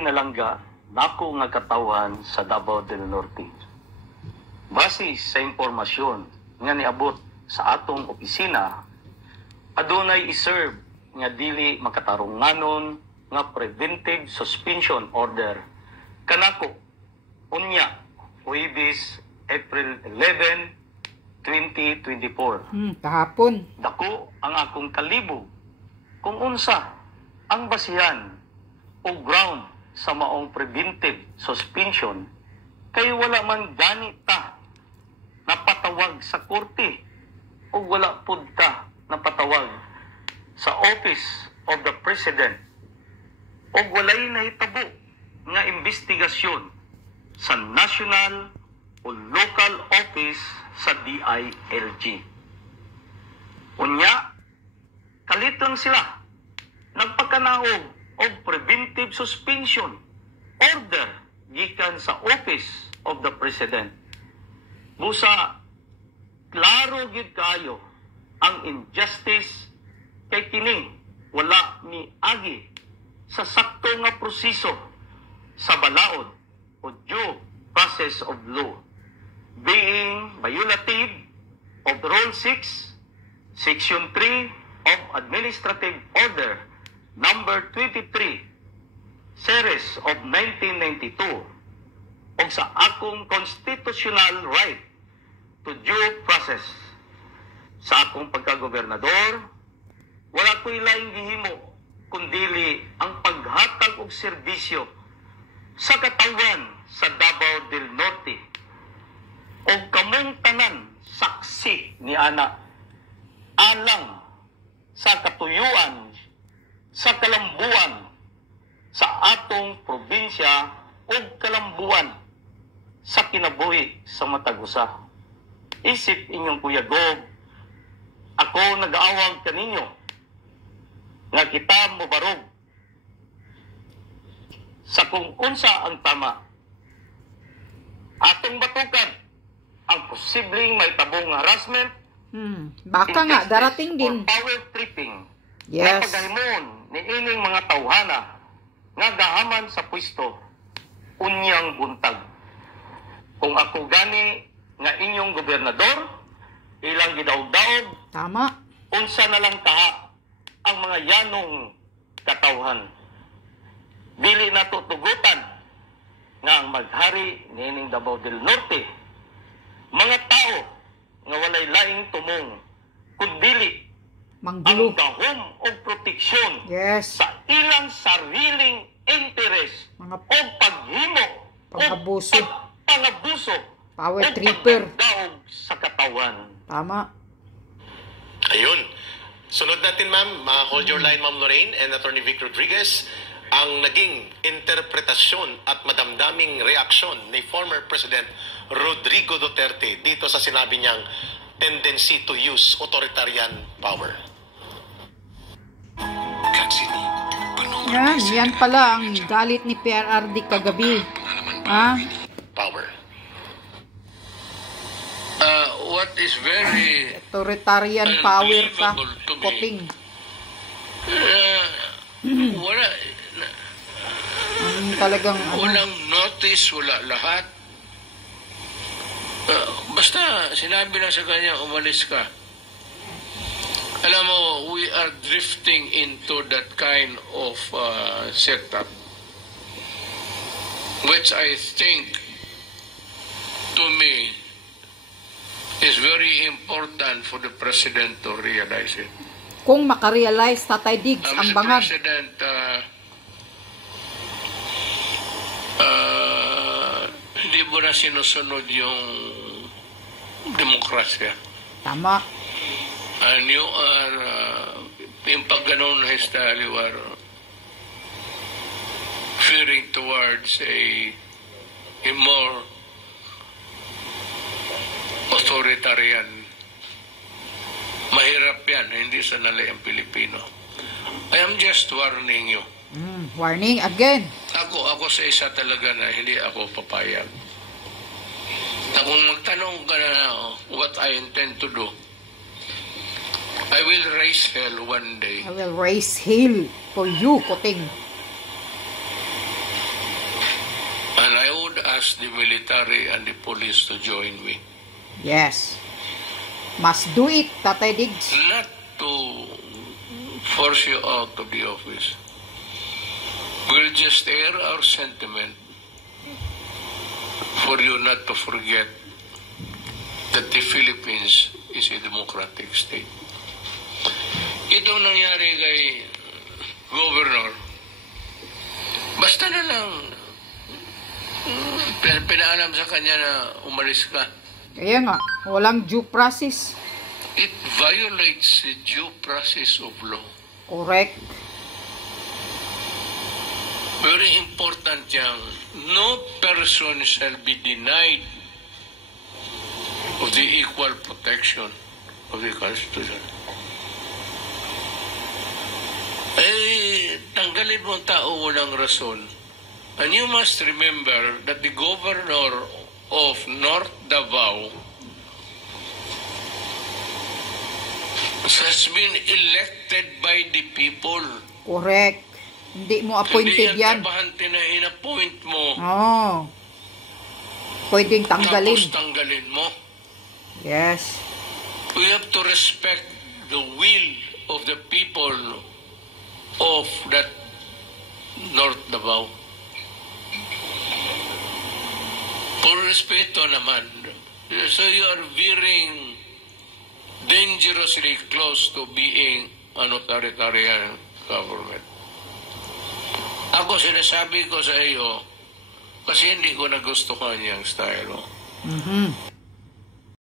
nalangga nako nga katawhan sa Davao del Norte. Base sa impormasyon nga niabot sa atong opisina, adunay iserve nga dili makatarunganon nga preventive suspension order kanako unya Huwebes, April 11, 2024. Kahapon. Dako ang akong kalibog kung unsa ang basihan o ground sa maong preventive suspension kay wala man gani ta napatawag sa korte o wala pud ta napatawag sa Office of the President o walay nahitabo nga investigasyon sa national o local office sa DILG. Unya, kalit lang sila nagpakanaog o preventive suspension order gikan sa Office of the President. Busa, klaro gid kayo ang injustice kay kini wala ni agi sa sakto nga proseso sa balaod o due process of law, being violative of Rule 6, Section 3 of Administrative Order Number 23, Series of 1992, o sa akong constitutional right to due process. Sa akong pagkagobernador, wala ko'y laing gihimo kundili ang paghatag og serbisyo sa katawan sa Davao del Norte o kamong tanan saksi ni ana alang sa katuyuan sa kalambuan sa atong probinsya o kalambuan sa kinabuhi sa matag usa. Isip inyong Kuya Gob, ako nag-aawag kaninyo nga kita mobarog sa kung unsa ang tama. Atong batukan ang posibleng may tabong harassment, baka nga darating din power tripping. Yes. Nga paghimon ni ining mga tawhana nga gahaman sa pwesto unyang buntag. Kung ako gani nga inyong gobernador, ilang gidaog-daog, tama, unsa na lang taha ang mga yanong katawhan. Dili na tutugutan nga ang maghari nining Davao del Norte mga tao nga walay laing tumong kundi manggulo ang gahom o proteksyon yes sa ilang sariling interes mga o paghimo pang-abuso, pang-abuso power o tripper, pagdaog sa katawan. tama. Ayun. Sunod natin, ma'am. Hold your line, Ma'am Lorraine and Attorney Vic Rodriguez. Ang naging interpretasyon at madamdaming reaksyon ni former President Rodrigo Duterte dito sa sinabi niyang tendency to use authoritarian power. Yan pala ang galit ni PRRD kagabi. Power. What is very Authoritarian power ka, Koping. wala Talagang walang notice, wala lahat. Basta sinabi lang sa kanya, umalis ka. Alam mo, we are drifting into that kind of setup, which I think, to me, is very important for the President to realize it. kung makarealize, Tatay Diggs, ang Mr. bangag. President, hindi mo na sinusunod yung demokrasya. Tama. And you are, yung pag ganun na style, you are veering towards a more authoritarian. Mahirap yan, hindi sanali ang Pilipino. I am just warning you. Warning again. Ako sa isa talaga na hindi ako papayag. Na kung magtanong ka na what I intend to do, I will raise hell one day. I will raise hell for you, Kuting. ask the military and the police to join me. Yes. Must do it, Tatay Diggs. Not to force you out of the office. We'll just air our sentiment for you not to forget that the Philippines is a democratic state. Itong nangyari kay Governor, basta na lang pinaalam sa kanya na umalis ka. Kaya nga, walang due process. It violates the due process of law. Correct. Very important yang no person shall be denied of the equal protection of the Constitution. Tanggalin mo ang tao walang rason. And you must remember that the governor of North Davao has been elected by the people. Correct. Hindi mo appointed Hindi yan. ang trabahante na in-appoint mo. Oh. Pwedeng tanggalin. Tapos tanggalin mo. Yes. We have to respect the will of the people of that North Davao. Por respeto naman. So you are veering dangerously close to being an authoritarian government. Ako sinasabi ko sa iyo kasi hindi ko nagustuhan yung style mo. Mhm.